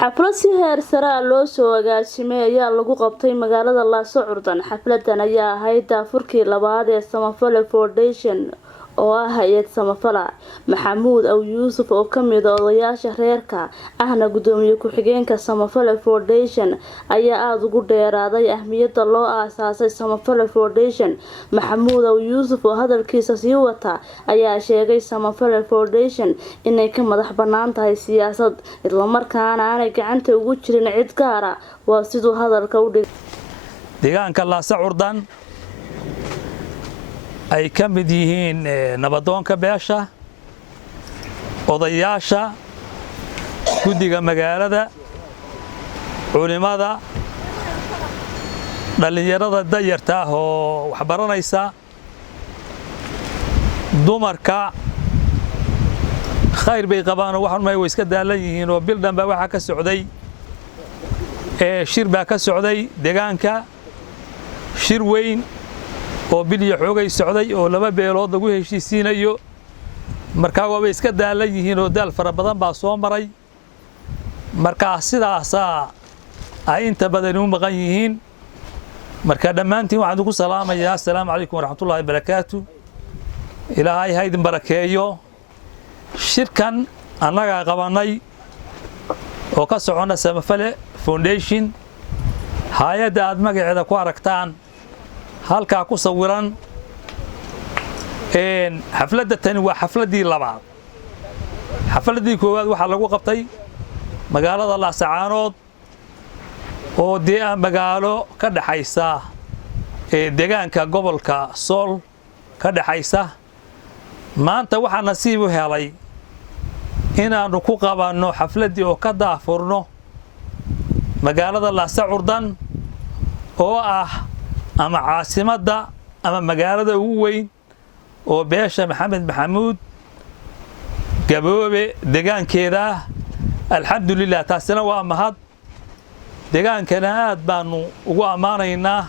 xaflad si heer sare ah loo soo agaasimay ayaa lagu qabtay magaalada Laasocurdan. Xafladan ayaa ahayd daafurkii labaad ee Samafale Foundation oo ah hay'ad samafala. Maxamuud Aw Yuusuf oo ka mid ah odayaasha reerka ahna gudoomiye ku-xigeenka Samafale Foundation ayaa aad ugu dheeraaday ahmiyadda loo aasaasay Samafale Foundation. Maxamuud Aw Yuusuf oo hadalkiisa sii wata ayaa sheegay Samafale Foundation inay ka madax bannaan tahay siyaasad isla markaana aanay gacanta ugu jirin cid gaar ah. Waa sidoo hadalka u dhigay deegaanka Laasocurdan ay ka mid yihiin nabadoonka beesha, odayaasha, guddiga magaalada, culimada, dhalinyarada dayarta ah oo wax baranaysa, dumarka khayr bay qabaan oo waxan way iska daalan yihiin oo bil dhanba waxa ka socday shir baa ka socday deegaanka, shir weyn oo bil iyo xoogay socday oo laba beelood lagu heshiisiinayo. marka waa iska daalan yihiin oo daal fara badan baa soo maray. marka sidaas ay inta badan u maqan yihiin. marka dhamaantiin waxaan ku salaamayaa assalaamu calaykum waraxmatullaahi wabarakaatu. ilaahay ha idin barakeeyo. shirkan annaga qabanay oo ka socona Samafale Foundation, hay'adda aad magaceeda ku aragtaan halka ku sawiran. xafladda tani waa xafladii labaad. xafladii koowaad waxa lagu qabtay magaalada Laascaanood oo magaalo ka dhaxaysa deegaanka gobolka Sool ka dhaxaysa. maanta waxaan nasiib u helay inaanu ku qabanno xafladii oo ka daafurno magaalada Laasocurdan oo ah ama caasimadda ama magaalada ugu weyn oo beesha Maxamed Maxamuud Gaboobe deegaankeeda. alxamdulillah taasina waa mahad. deegaankana aad baanu ugu ammaanaynaa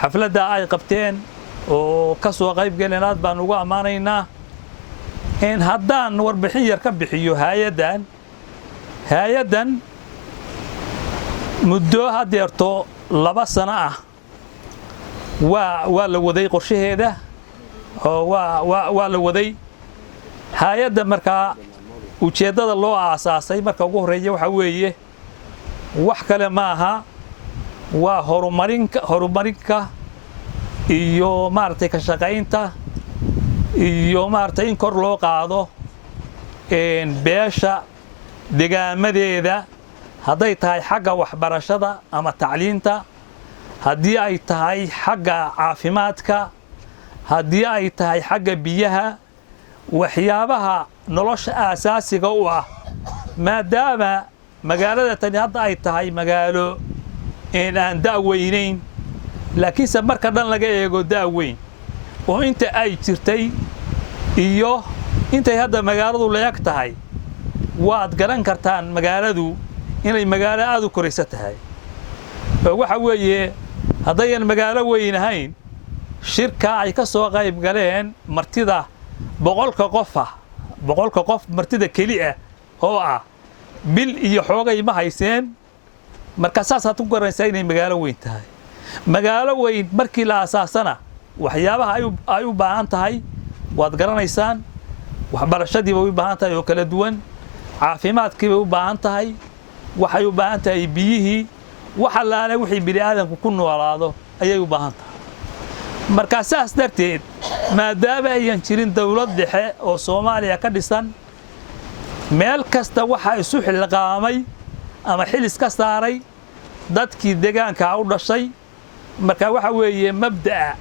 xafladda ay qabteen oo ka soo qayb galeen. aad baanu ugu ammaanaynaa. haddaan warbixin yar ka bixiyo hay'addan muddo hadeerto 2 sano ah waa la waday qorshaheeda oo waa la waday. hay'adda marka ujeedada loo aasaasay marka ugu horeeya waxa weeye wax kale ma aha, waa horumarinka iyo maartay ka shaqaynta iyo maartay in kor loo qaado beesha deegaamadeeda, hadday tahay xagga waxbarashada ama tacliinta, haddii ay tahay xagga caafimaadka, haddii ay tahay xagga biyaha, waxyaabaha nolosha aasaasiga u ah. maadaama magaalada tani hadda ay tahay magaalo aan daaweynayn, laakiinse marka dhan laga eego daaweyn oo inta ay jirtay iyo intay hadda magaaladu leeg tahay, waad garan kartaan magaaladu inay magaalo aad u koraysa tahay. waxa weeye haddayan magaalo weyn ahayn, shirka ay ka soo qayb galeen martida 100 qof martida kaliya oo ah bil iyo xoogay ma hayseen. marka saasaad ku garanaysaa inay magaalo weyn tahay. magaalo weyn markii la aasaasana waxyaabaha ay u baahan tahay waad garanaysaan. waxbarashadii way u baahan tahay oo kala duwan, caafimaadkii way u baahan tahay, waxay u baahan tahay biyihii, waxa laana wixii bini aadamku ku noolaado ayay u baahan tahay. marka saas darteed maadaama ayaan jirin dawlad dhexe oo Soomaaliya ka dhisan, meel kasta waxa isu xilqaamay ama xilis ka saaray dadkii deegaanka u dhashay. marka waxa weeye mabda'a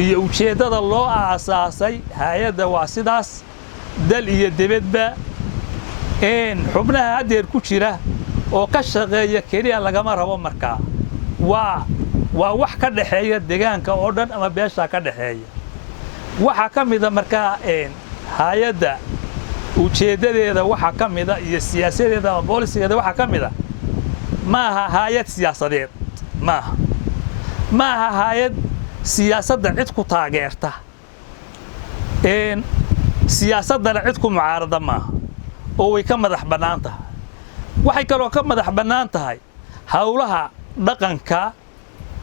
iyo ujeedada loo aasaasay hay'adda waa sidaas. dal iyo dibadba xubnaha hadeer ku jira oo ka shaqeeya kaliya lagama rabo. marka waa wax ka dhaxeeya deegaanka oo dhan ama beesha ka dhaxeeya. waxa ka mid ah marka hay'adda ujeedadeeda waxa ka mid ah iyo siyaasadeeda ama boolisigeeda waxa ka mid ah ma aha hay'ad siyaasadeed, ma aha hay'ad siyaasadda cid ku taageerta, siyaasadana cid ku mucaarada ma oo way ka madax bannaan tahay. waxay kaloo ka madax bannaan tahay hawlaha dhaqanka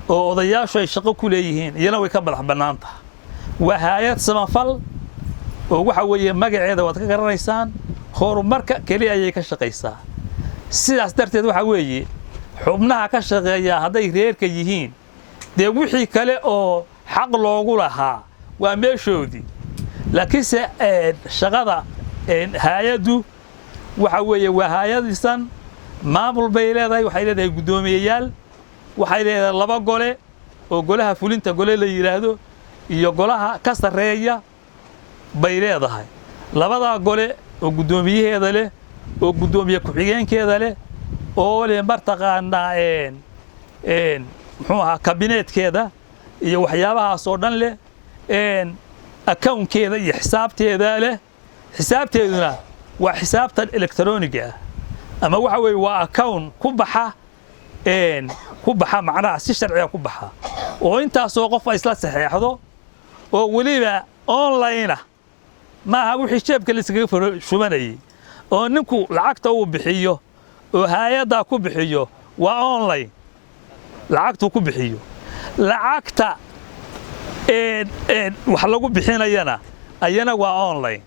oo odayaashu ay shaqo ku leeyihiin iyana way ka madax bannaan tahay waa hay'ad samafal oo waxa weeye magaceeda waad ka garanaysaan horumarka kaliya ayay ka shaqaysaa sidaas darteed waxa weeye xubnaha ka shaqeeya hadday reerka yihiin dee wixii kale oo xaq loogu lahaa waa meeshoodii laakiinse shaqada hay'addu waxa weeye waa hay'adisan maamul bay leedahay waxay leedahay guddoomiyeyaal waxay leedahay laba gole oo golaha fulinta gole la yiraahdo iyo golaha ka sareeya bay leedahay labada gole oo guddoomiyaheeda leh oo guddoomiye ku-xigeenkeeda leh oo leh martaqaana muxuu ahaa kabineetkeeda iyo waxyaabahaas oo dhan leh accountkeeda iyo xisaabteeda leh xisaabteeduna waa xisaabtan elektarooniga ah ama waxa weeye waa account ku baxa macnaha si sharciga ku baxa oo intaasoo qof ay isla saxeexdo oo weliba online ah maaha wixii jeebka la iskaga shubanayay oo ninku lacagta uu bixiyo oo hay'adda ku bixiyo waa online lacagtu ku bixiyo lacagta wax lagu bixinayana ayana waa online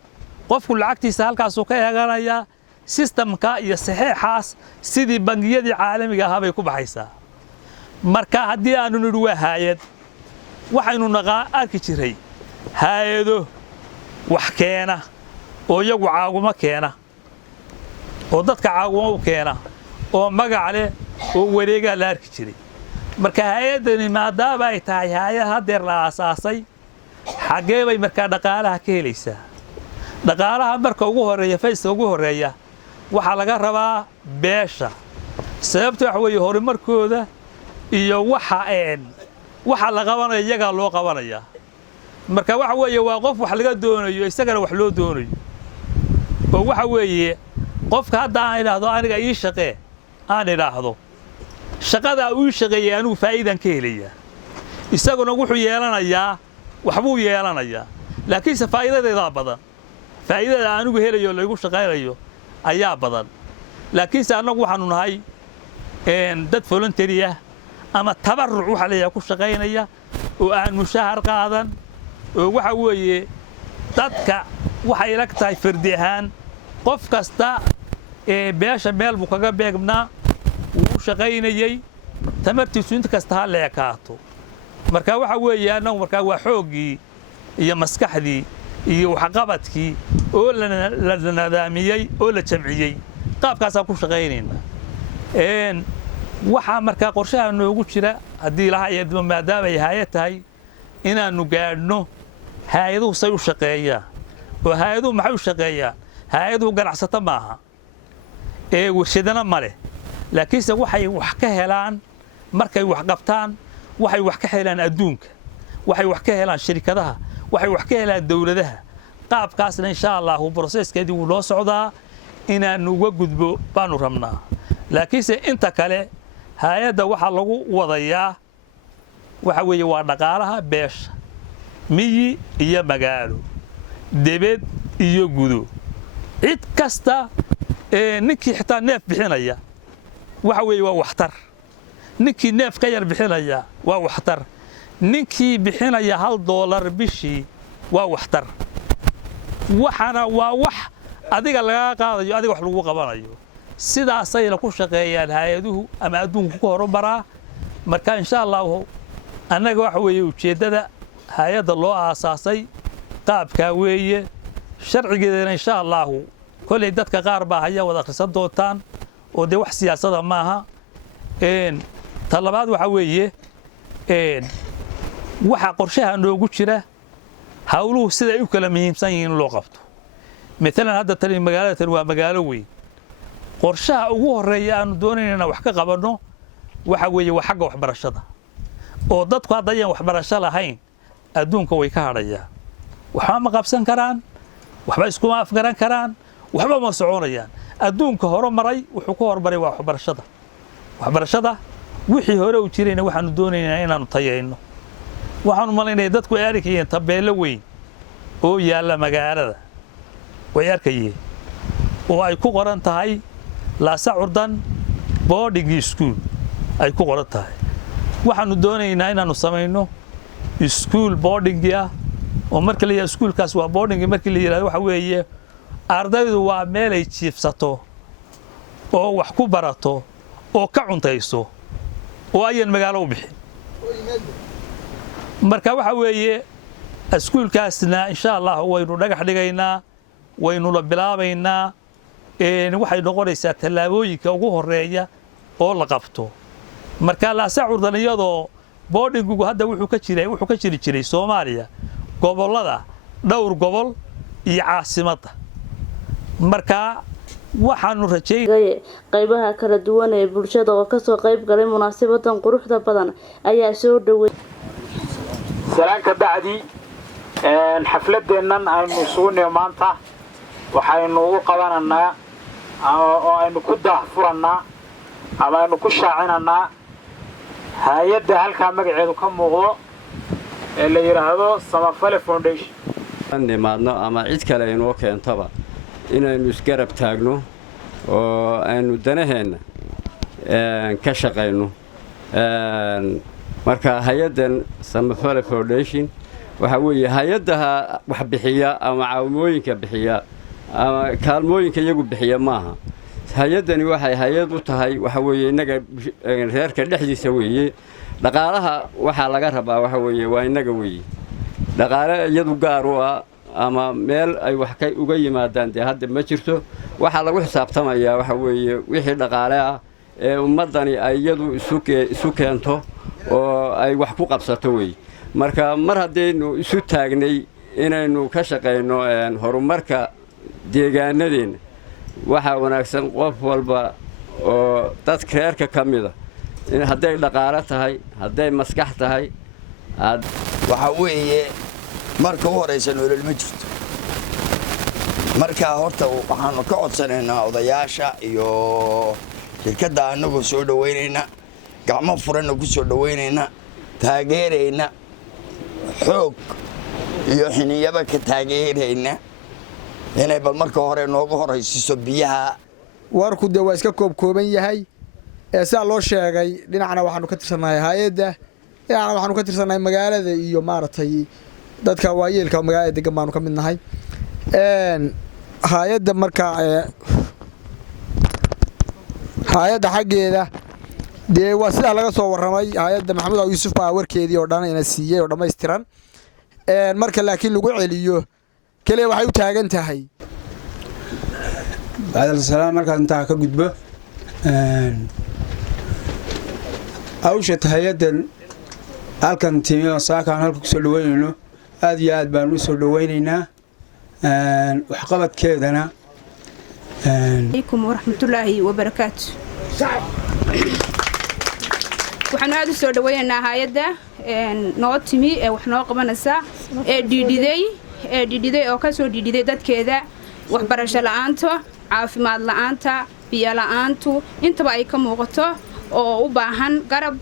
qofku lacagtiisa halkaas uu ka eeganaya systemka iyo saxeexaas sidii bangiyadii caalamiga ahaa bay ku baxaysaa marka haddii aanu nidhi waa hay'ad waxaynu arki jiray hay'ado wax keena oo iyagu caagumo keena oo dadka caagumo u keena oo magac leh oo wareega la arki jiray marka hay'adani maadaama ay tahay hay'ad hadeer la aasaasay xagee bay markaa dhaqaalaha ka helaysaa dhaqaalaha marka ugu horeeya fayska ugu horeeya waxa laga rabaa beesha sababta waxa weeye horumarkooda iyo waxa la qabanayo iyaga loo qabanaya marka waxa weeye waa qof wax laga doonayo isagana wax loo doonayo oo waxa weeye qofka hadda aan ilaahdo aniga ii shaqee aan ilaahdo shaqada uu shaqeeyay anigu faa'iidan ka helaya isaguna wuxuu yeelanayaa waxbuu yeelanayaa laakiin faa'iidadeeda badan faa'iidada anigu helayo lagu shaqeeyo ayaa badan laakiin anagu waxaanu nahay dad voluntary ah ama tabarruc waxa la ku shaqeynaya oo aan mushahar qaadan oo waxa weeye dadka waxay ila tahay fardi ahaan qof kasta beesha meel buu kaga beegnaa uu shaqeynayay tamartiisu inta kasta ha leekaato marka waxa weeye anagu marka waa xoogii iyo maskaxdii iyo waxqabadkii oo la nadaamiyay oo la jamciyay qaabkaas ku shaqeynayna waxa marka qorshaha noogu jira hadii la hay'ad maadaama ay hay'ad tahay inaanu gaadhno hay'aduhu say u shaqeeyaan oo hay'aduhu maxay u shaqeeyaan hay'aduhu ganacsato maaha warshadana male laakiinse waxay wax ka helaan markay wax qabtaan waxay wax ka helaan adduunka waxay wax ka helaan shirkadaha waxay wax ka helaan dawladaha qaabkaasna insha Allah processkeedii uu loo socdaa inaanu uga gudbo baanu rabnaa laakiinse inta kale hay'adda waxa lagu wadayaa waxa weeye waa dhaqaalaha beesha miyi iyo magaalo debed iyo gudo cid kasta ninkii xitaa neef bixinaya waxa weeye waa waxtar ninkii neef ka yar bixinaya waa waxtar ninkii bixinaya $1 bishii waa waxtar waxana waa wax adiga laga qaadayo adiga wax lagu qabanayo sidaasay la ku shaqeeyaan hay'aduhu ama adduunku ku horumaraa marka insha Allah anaga waxa weeye ujeedada hay'adda loo aasaasay qaabka weeye sharcigeedana insha Allah kulay dadka qaar baa haya wada akhrisan doontaan oo de wax siyaasada maaha talabaad waxa weeye waxa qorshaha noogu jira hawluhu sida ay u kala muhiimsan yihiin loo qabto مثلا هذا تاني مقالة ومقالوي قرشها ugu horeeya aanu doonayna wax ka qabano waxa weeye wax xaq waxbarashada oo dadku hadayaan waxbarasho lahayn adduunka way ka hadhayaan waxa ma qabsan karaan waxba isku afgaran karaan waxba ma soconayaan adduunka horumaray wuxuu ku horumaray waxbarashada wixii hore u jirayna waxaanu doonaynaa inaanu tayayno waxaanu malaynayaa dadku ay arkayeen tabeelo weyn oo yaala magaalada way arkayeen oo ay ku qoran tahay laasa curdan boarding school ay ku qoran tahay waxaanu doonaynaa inaanu samayno school boarding ah oo marka la yiraahdo schoolkaas waa boarding markii la yiraahdo waxa weeye ardaydu waa meel ay jiifsato oo wax ku barato oo ka cuntayso oo ayaan magaalo u bixin marka waxa weeye iskuulkaasna insha Allah waynu dhagax dhigaynaa waynu la bilaabaynaa waxay noqonaysaa tallaabooyinka ugu horeeya oo la qabto marka laasa curdan iyadoo boardingu hadda wuxuu ka jiri jiray Soomaaliya gobolada dhowr gobol iyo caasimadda marka waxaanu rajeeyay qaybaha kala duwan ee bulshada oo ka soo qayb galay munaasabadan quruxda badan ayaa soo dhaweeyay salaanka bacdi xafladeennan aynu suugnay maanta waxaynu u qabananaa oo aynu ku daahfuranaa ama aynu ku shaacinanaa hay'adda halka magaceedu ka muuqdo ee la yiraahdo Samafale Foundation nimaadno ama cid kale inoo keentaba inaynu isgarab taagno oo aynu danaheena ka shaqeyno marka hay'addan Samafale Foundation waxa weeye hay'adaha wax bixiya ama caawimooyinka bixiya ama kaalmooyinka iyagu bixiya maaha hay'adani waxay hay'ad u tahay waxa weeye inaga reerka dhexdiisa weeye dhaqaalaha waxa laga rabaa waxa weeye waa inaga weeye dhaqaale iyadu gaar u ah ama meel ay wax ka uga yimaadaan hadda ma jirto waxa lagu xisaabtamayaa waxa weeye wixii dhaqaale ah ee ummadani ay iyadu isu keento oo ay wax ku qabsato weeye marka mar haddaynu isu taagnay inaynu ka shaqeyno horumarka deegaanadeena waxa wanaagsan qof walba oo dadka reerka ka mida in hadday dhaqaale tahay hadday maskax tahay waxa weeye marka u horeysa nolol ma jirto marka horta waxaanu ka codsanaynaa odayaasha iyo shirkadda anagoo soo dhaweynayna gacmo furanna ku soo dhaweynayna taageerayna xoog iyo xiniyaba ka taageerayna inay bal marka hore noogu horeysiiso biyaha warku de waa iska kooban yahay saa loo sheegay dhinacna waxaanu ka tirsanahay hay'adda dhinacna waxaanu ka tirsanahay magaalada iyo maaragtay dadka waayeelka magaalada degan baanu ka mid nahay hay'adda marka hay'adda xaggeeda dee waa sidaa laga soo warramay hay'adda Maxamed Yuusuf baa warkeedii oo dhan ina siiyay oo dhammaystiran marka laakiin lagu celiyo kale waxay u taagan tahay bacdal salaam marka inta ka gudbo awsha hay'addan halkan tiimiyo saakaan halka ku soo dhaweynayno aad iyo aad baan u soo dhaweynaynaa wax qabadkeedana عليكم ورحمة الله وبركاته waxaan aad u soo dhaweynaa hay'adda noo timi wax noo qabanaysa dhididay oo ka soo dhididay dadkeeda waxbarasho la'aanta caafimaad la'aanta biyo la'aantu intaba ay ka muuqato oo u baahan garab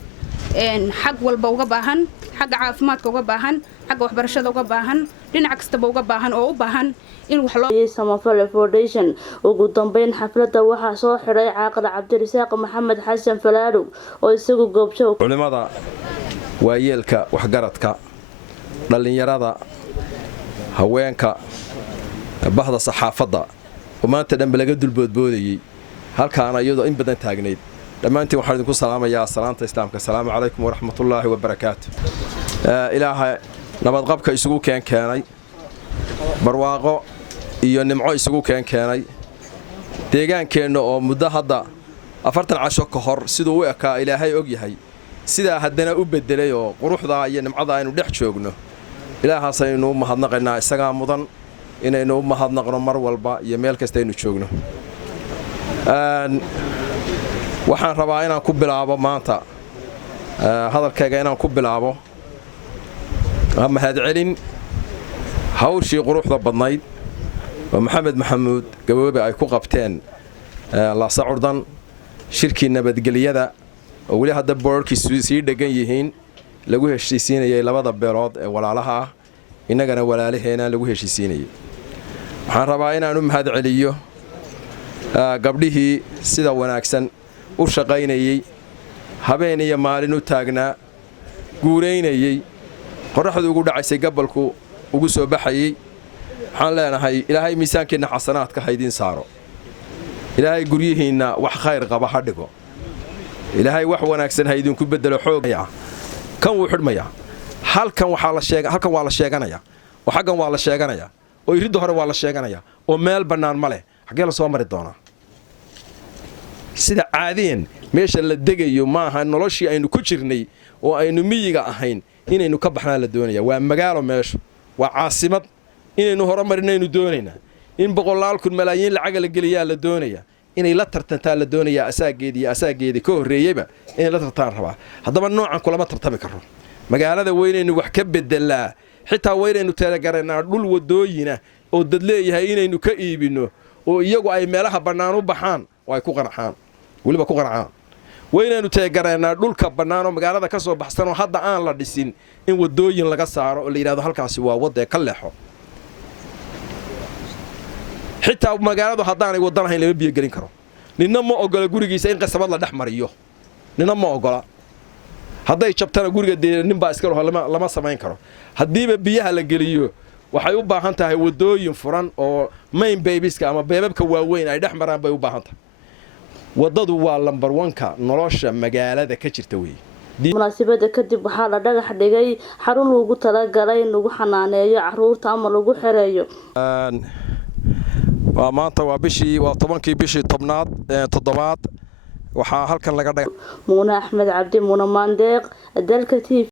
xaq walba uga baahan xagga caafimaadka uga baahan xagga waxbarashada uga baahan dhinac kastaba uga baahan oo u baahan in wax loo Samafale Foundation ugu dambeyn xafladda waxaa soo xiray Caaqil Cabdirasaaq Maxamed Xasan Falaaru oo isagu goobjoog culimada waayeelka waxgaradka dhalinyarada haweenka bahda saxaafadda oo maanta dhanba laga dulboodboodayay halkaana iyadoo in badan taagnayd dhammaantiin waxaan idinku salaamayaa salaanta islaamka assalaamu calaykum waraxmatullaahi wabarakaatu ilaahay nabadqabka isugu keenay barwaaqo iyo nimco isugu keenay deegaankeenna oo muddo hadda 40 casho ka hor siduu u ekaa ilaahay og yahay sidaa haddana u bedelay oo quruxda iyo nimcada aynu dhex joogno ilaahaas aynu mahadnaqaynaa isagaa mudan inaynu mahadnaqno mar walba iyo meel kasta aynu joogno waxaan rabaa inaan ku bilaabo maanta hadalkayga inaan ku bilaabo mahadcelin hawshii quruxda badnayd oo Maxamed Maxamuud Gaboobe ay ku qabteen laasa curdan shirkii nabadgelyada oo wali hadda boorkiisu sii dhagan yihiin lagu heshiisiinayay labada beelood ee walaalaha ah inagana walaalaheena lagu heshiisiinayay waxaan rabaa inaan u mahadceliyo gabdhihii sida wanaagsan u shaqaynayey habeen iyo maalin u taagnaa guuraynayey qorraxdu ugu dhacaysay gabalku ugu soo baxayey waxaan leenahay ilaahay miisaankiinna xasanaadka ha idiin saaro ilaahay guryihiinna wax khayr qaba ha dhigo ilaahay wax wanaagsan ha idinku beddelo xoogaya kan wuu xidhmayaa halkan waa la sheeganayaa oo xaggan waa la sheeganayaa oo iridda hore waa la sheeganayaa oo meel bannaan ma leh xaggee la soo mari doonaa sida caadiyan meesha la degayo maaha noloshii aynu ku jirnay oo aynu miyiga ahayn inaynu ka baxnaa la doonaya waa magaalo meeshu waa caasimad inaynu horumarinaynu doonaynaa in boqolaal kun malaayiin lacaga la geliyaa la doonaya inay la tartantaa la doonayaa asaageedii ka horreeyeyba inay la tartaan rabaa haddaba noocan kulama tartami karo magaalada weynaynu wax ka bedelaa xitaa weynaynu teelagaraynaa dhul wadooyina oo dad leeyahay inaynu ka iibinno oo iyagu ay meelaha bannaan u baxaan oo ay ku qanacaan weliba ku qanacaan weynaynu teegaraynaa dhulka bannaan oo magaalada ka soo baxsan oo hadda aan la dhisin in wadooyin laga saaro oo la yidhahdo halkaasi waa wadee ka leexo xitaa magaaladu haddaanay waddan ahayn lama biyogelin karo ninna ma ogola gurigiisa in qasabad la dhex mariyo ninna ma ogola hadday jabtana guriga dee ninbaa iska laho lama samayn karo haddiiba biyaha la geliyo waxay u baahan tahay wadooyin furan oo main babiska ama beebabka waaweyn ay dhex maraan bay u baahan tahay waddadu waa lambar 1ka nolosha magaalada ka jirta weeye munaasabada kadib waxaa la dhagax dhigay xarun loogu talagalay in lagu xanaaneeyo carruurta ama lagu xereeyo waa maanta waa 10kii bishii toddobaad waxaa halkan laga dhagax Muuna Axmed Cabdi Muuna Maandeeq dalka TV